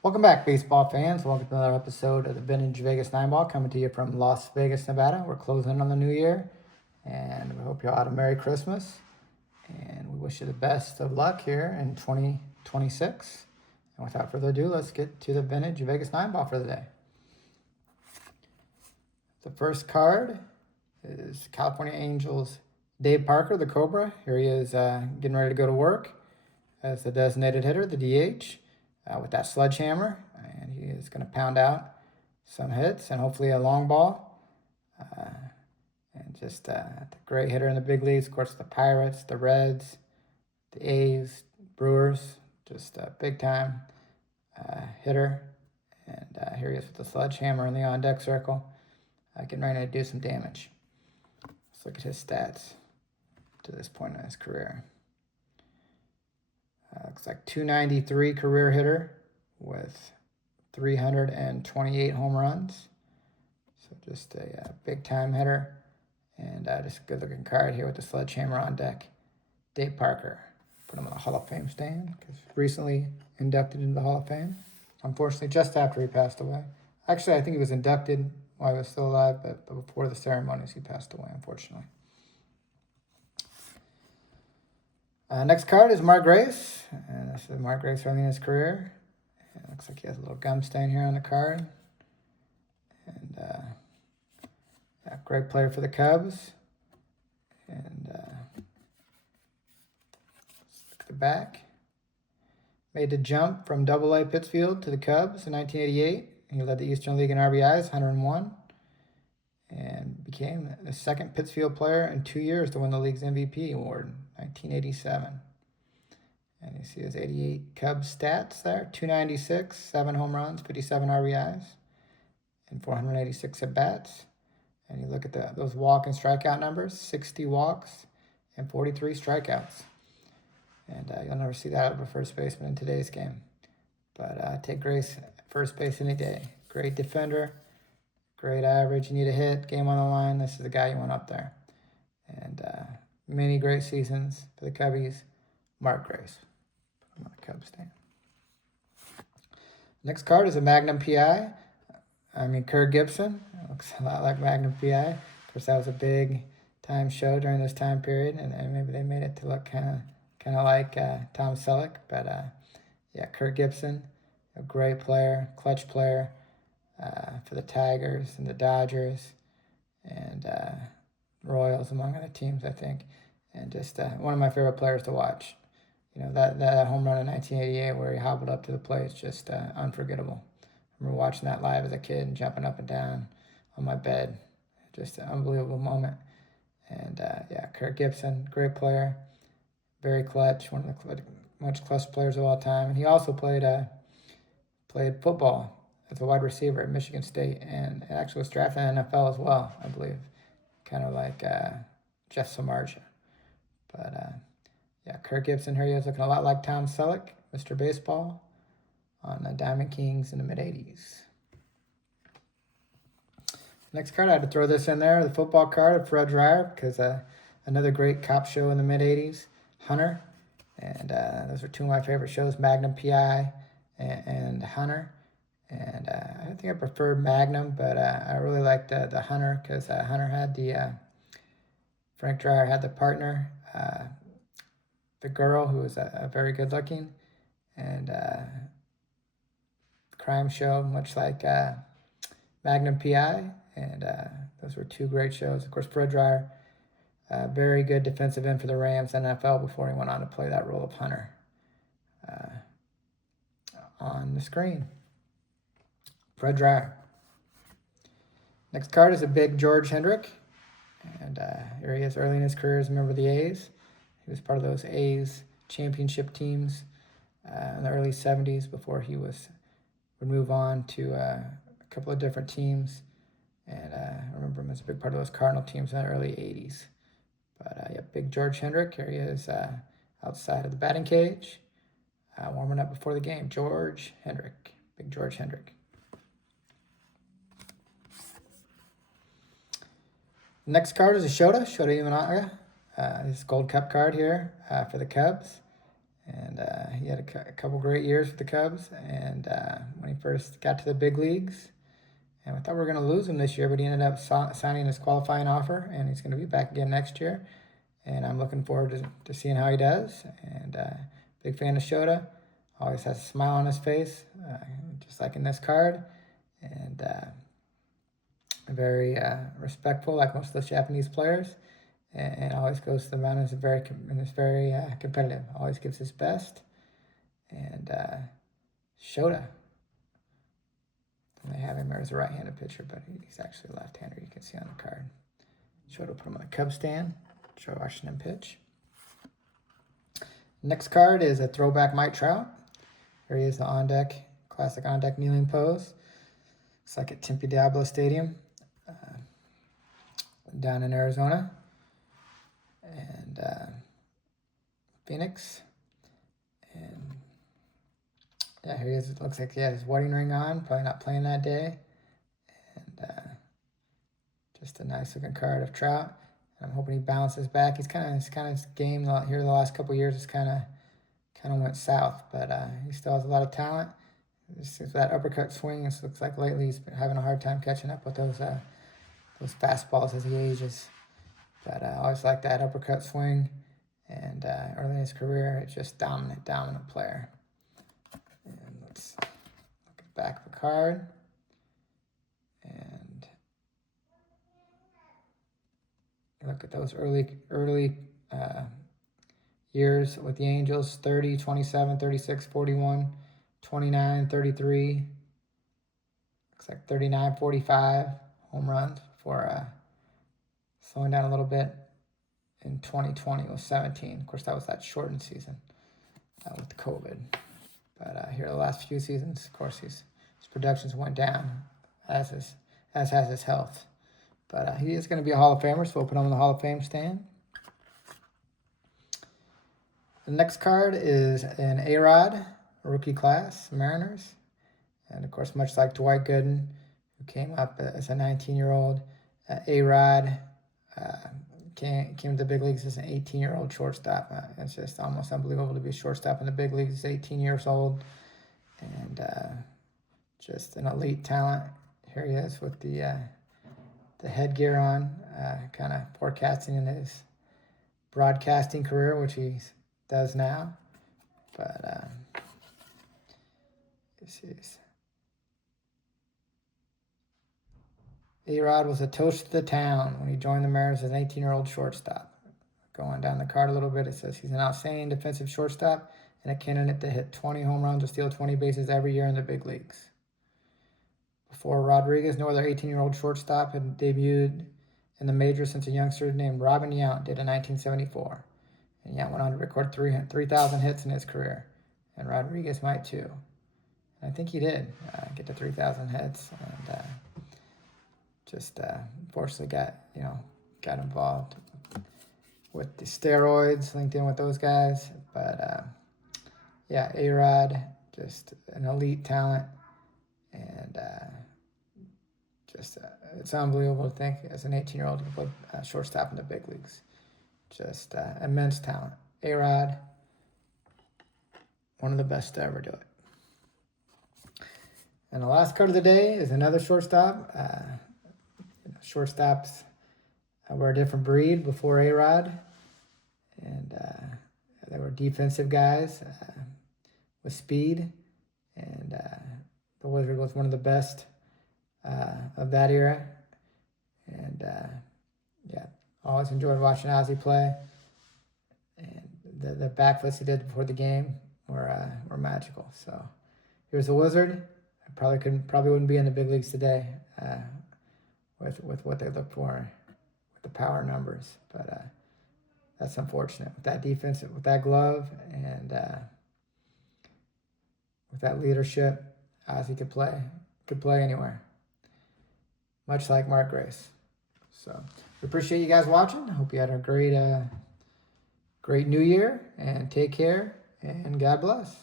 Welcome back, baseball fans. Welcome to another episode of the Vintage Vegas 9 Ball, coming to you from Las Vegas, Nevada. We're closing in on the new year, and we hope you all had a Merry Christmas. And we wish you the best of luck here in 2026. And without further ado, let's get to the Vintage Vegas 9 Ball for the day. The first card is California Angels Dave Parker, the Cobra. Here he is getting ready to go to work as the designated hitter, the DH. With that sledgehammer, and he is going to pound out some hits and hopefully a long ball. And just the great hitter in the big leagues. Of course, the Pirates, the Reds, the A's, Brewers, just a big-time hitter. And here he is with the sledgehammer in the on-deck circle, getting ready to do some damage. Let's look at his stats to this point in his career. Looks like 293 career hitter with 328 home runs. So just a big-time hitter. And just a good-looking card here with the sledgehammer on deck. Dave Parker. Put him on the Hall of Fame stand because recently inducted into the Hall of Fame. Unfortunately, just after he passed away. Actually, I think he was inducted while he was still alive, but before the ceremonies, he passed away, unfortunately. Next card is Mark Grace. And this is Mark Grace early in his career. And it looks like he has a little gum stain here on the card. And yeah, great player for the Cubs. And look at the back. Made the jump from Double-A Pittsfield to the Cubs in 1988. He led the Eastern League in RBIs, 101. And became the second Pittsfield player in 2 years to win the league's MVP award, 1987. And you see his 88 Cubs stats there, 296, 7 home runs, 57 RBIs, and 486 at-bats. And you look at those walk and strikeout numbers, 60 walks and 43 strikeouts. And you'll never see that out of a first baseman in today's game. But take Grace at first base any day. Great defender. Great average. You need a hit, game on the line. This is the guy you want up there. And many great seasons for the Cubbies. Mark Grace. Put him on the Cubs stand. Next card is a Magnum PI. Kirk Gibson. It looks a lot like Magnum PI. Of course, that was a big time show during this time period, and maybe they made it to look kind of like Tom Selleck. But yeah, Kirk Gibson, a great player, clutch player. For the Tigers and the Dodgers and Royals, among other teams, I think. And just one of my favorite players to watch. You know, that home run in 1988 where he hobbled up to the plate is just unforgettable. I remember watching that live as a kid and jumping up and down on my bed. Just an unbelievable moment. And yeah, Kirk Gibson, great player, very clutch, one of the much clutch players of all time. And he also played football as a wide receiver at Michigan State, and actually was drafted in the NFL as well, I believe. Kind of like Jeff Samardzija. But yeah, Kirk Gibson here he is looking a lot like Tom Selleck, Mr. Baseball, on the Diamond Kings in the mid-'80s. Next card, I had to throw this in there, the football card of Fred Dryer, because another great cop show in the mid-'80s, Hunter. And those are two of my favorite shows, Magnum PI and Hunter. And I think I preferred Magnum, but I really liked the Hunter because Hunter had Frank Dryer had the partner, the girl who was very good looking, and crime show, much like Magnum PI. And those were two great shows. Of course, Fred Dryer, very good defensive end for the Rams NFL before he went on to play that role of Hunter on the screen. Fred Dryer. Next card is a big George Hendrick. And here he is early in his career as a member of the A's. He was part of those A's championship teams in the early 70s before he would move on to a couple of different teams. And I remember him as a big part of those Cardinal teams in the early 80s. But yeah, big George Hendrick. Here he is outside of the batting cage, warming up before the game. George Hendrick. Big George Hendrick. Next card is a Shota Imanaga. This Gold Cup card here for the Cubs. And he had a couple great years with the Cubs. And when he first got to the big leagues, and we thought we were going to lose him this year, but he ended up signing his qualifying offer, and he's going to be back again next year. And I'm looking forward to seeing how he does. And big fan of Shota. Always has a smile on his face, just like in this card. And very respectful, like most of the Japanese players. And always goes to the mound and is very competitive. Always gives his best. And Shota. They have him as a right-handed pitcher, but he's actually a left-hander. You can see on the card. Shota put him on the Cub stand. Show Washington pitch. Next card is a throwback Mike Trout. Here he is, the on-deck, classic on-deck kneeling pose. It's like at Tempe Diablo Stadium down in Arizona. And Phoenix. And yeah, here he is. It looks like he had his wedding ring on. Probably not playing that day. And just a nice looking card of Trout. I'm hoping he bounces back. He's kind of his game here the last couple of years is kind of went south, but he still has a lot of talent. That uppercut swing, it looks like lately he's been having a hard time catching up with those fastballs as he ages. But I always like that uppercut swing, and early in his career, it's just dominant player. And let's look at the back of the card. And look at those early years with the Angels, 30, 27, 36, 41, 29, 33. Looks like 39, 45 home runs before slowing down a little bit in 2020. It was 17. Of course, that was that shortened season with COVID. But here the last few seasons, of course, his productions went down, as has his health. But he is going to be a Hall of Famer, so we'll put him on the Hall of Fame stand. The next card is an A-Rod, rookie class, Mariners. And, of course, much like Dwight Gooden, who came up as a 19-year-old, A-Rod came to the big leagues as an 18-year-old shortstop. It's just almost unbelievable to be a shortstop in the big leagues. He's 18 years old and just an elite talent. Here he is with the headgear on, kind of forecasting in his broadcasting career, which he does now. But this is A-Rod was a toast to the town when he joined the Mariners as an 18-year-old shortstop. Going down the card a little bit, it says he's an outstanding defensive shortstop and a candidate to hit 20 home runs or steal 20 bases every year in the big leagues. Before Rodriguez, no other 18-year-old shortstop had debuted in the majors since a youngster named Robin Yount did in 1974. And Yount went on to record 3,000 hits in his career, and Rodriguez might too. And I think he did get to 3,000 hits, and just unfortunately got involved with the steroids, linked in with those guys. But yeah, A-Rod, just an elite talent, and it's unbelievable to think as an 18-year-old to play shortstop in the big leagues. Just immense talent. A-Rod, one of the best to ever do it. And the last card of the day is another shortstop. Shortstops were a different breed before A-Rod, and they were defensive guys with speed, and the Wizard was one of the best of that era. And yeah, always enjoyed watching Ozzie play, and the backflips he did before the game were magical. So here's the Wizard. I probably wouldn't be in the big leagues today with what they look for with the power numbers, but that's unfortunate. With that defense, with that glove, and with that leadership, Ozzie could play anywhere, much like Mark Grace. So we appreciate you guys watching. I hope you had a great New Year, and take care, and God bless.